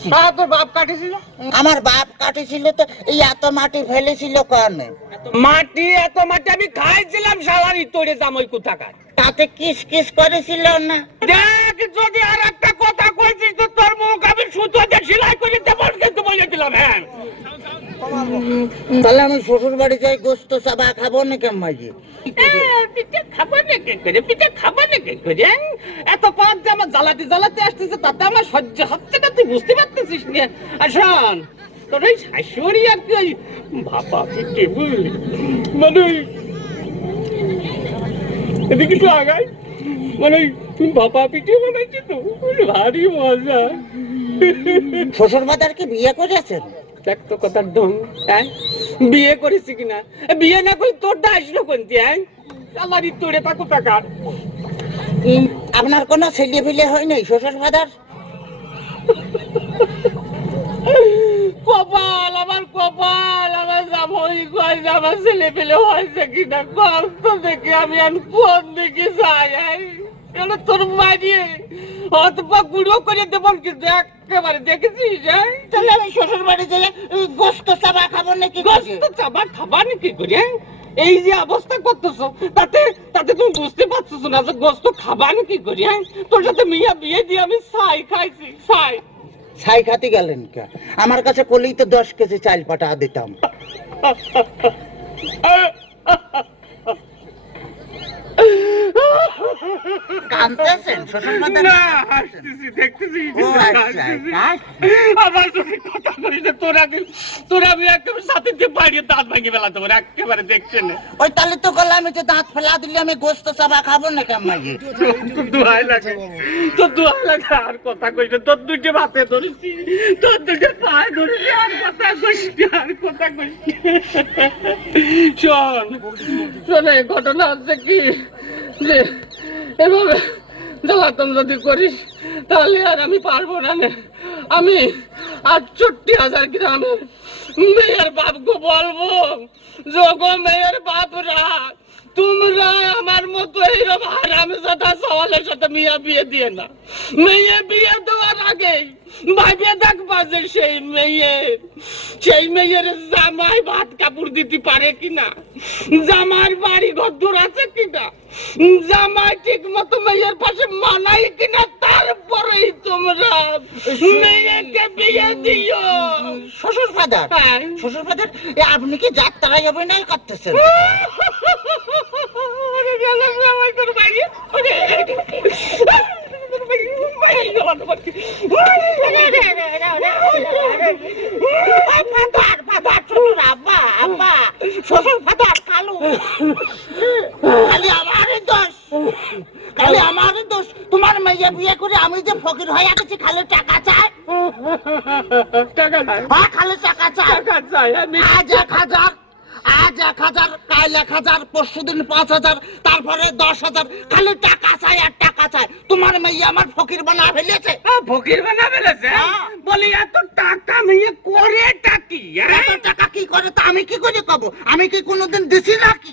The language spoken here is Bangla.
কাটেছি। তোর বাপ কাটেছিল? আমার বাপ কাটেছিল তো এই এত মাটি ফেলেছিল কারণে। এত মাটি আমি খাইছিলাম শালারি তোরে জামাই কোথাকার। তাতে কিস কিস করেছিল না? দেখ যদি আর একটা কথা কইছিস তো তোর মুখ আমি সুতো দিয়ে সেলাই করে দেবো কিন্তু বলে দিলাম। হ্যাঁ তাহলে আমি শ্বশুর বাড়ি যাই গোস্ত চাবা খাবো না কেমন? পিঠে খাবো নাকি করে, পিঠে খাবো নাকি করে? এত পাঁচ যে আমার জ্বালাতে জ্বালাতে আসতেছে তাতে আমার সহ্য হচ্ছে না, তুই বুঝতে পারতেছিস না। আর শোন তোর ওই শাশুড়ি আর কি ওই ভাপা পিঠে বুঝলি মানে এদিকে একটু আগাই মানে তুমি ভাপা পিঠে বানাইছি তো ভারী মজা। শ্বশুর বাজার কি বিয়ে করেছেন? দেখ তো কথার ঢং। হ্যাঁ বিয়ে করেছি কিনা? বিয়ে না করে তোরটা আসলো কোনটি? হ্যাঁ আমারই তোরে থাকো টাকার। আপনার কোনো ছেলে ফেলে হয় নাই শ্বশুর বাজার? কপাল আমার, কপাল আমার জামাই কয় আমার ছেলে পেলে হয়েছে কিনা কষ্ট দেখে আমি আর কোন দিকে যাই। কেন তোর মারিয়ে অথবা গুঁড়ো করে দেবো কিন্তু একেবারে দেখেছিস? তাহলে আমি শ্বশুর বাড়ি যাই গোস্ত চাবা খাবো নাকি? গোস্ত চাবা খাবা নাকি করে? এই যে অবস্থা করতেছো তাতে তাতে তুমি বুঝতে পারছো না যে গোস্ত খাবা নাকি করে? তোর সাথে মিয়া বিয়ে দিয়ে আমি ছাই খাইছি, ছাই। ছাই খাতে গেলেন কে? আমার কাছে কলেই তো 10 কেজি চাল পাঠা দিতাম। কাঁদতেছেন শ্বশুর বাজার? না হাসতেছি, দেখতেছি আমার যদি কথা কইস তোরা আমি একেবারে সাথে দিয়ে বাড়িয়ে দাঁত ভাঙিয়ে ফেলাতে পারে একেবারে দেখছেন। ওই তাহলে তো গলা আমি যে দাঁত ফেলা দিলে আমি গোস্ত চাবা খাবো না কেমন? তোর দোহাই লাগে, তোর দোহাই লাগে আর কথা কইস তোর দুইটা ভাতে ধরেছি, তোর দুইটা পায়ে ধরেছি আর কথা কইস, আর কথা কইস। শোন শোনে ঘটনা হচ্ছে কি যে এভাবে জ্বালাতন যদি করিস তাহলে আর আমি পারবো না। আমি ৬৮,০০০ গ্রামের মেয়ের বাপকে বলবো যোগো মেয়ের বাপরা তোমরা আমার মতো এইরকম হারামজাদা সওয়ালের সাথে মিয়া বিয়ে দিয়ে না। মেয়ে বিয়ে দেওয়ার আগে ভাইবে দেখবা যে সেই মেয়ের জামাই ভাত কাপড় দিতে পারে কিনা, জামার বাড়ি ঘর আছে কিনা, জামাই ঠিক মতো মেয়ের পাশে মানাই কিনা, তারপরেই তোমরা মেয়েকে বিয়ে দিও। শ্বশুর ফাদার, শ্বশুর ফাদার আপনি কি যাত্রায় অভিনয় করতেছেন? তোমার মেয়ে বিয়ে করে আমি যে ফকির হয়ে গেছি খালি টাকা চাই, খালি টাকা চাই। আজ ১,০০০, আজ ১,০০০, কাল ১,০০০, পরশুদিন ৫,০০০, তারপরে ১০,০০০, খালি টাকা চাই আর টাকা চাই। তোমার মেয়ে আমার ফকির বানা ফেলেছে। ফকির বানা ফেলেছে? বলি এত টাকা মেয়ে করে টাকি? এত টাকা কি করে তা আমি কি করে কব? আমি কি কোনোদিন দিছি নাকি?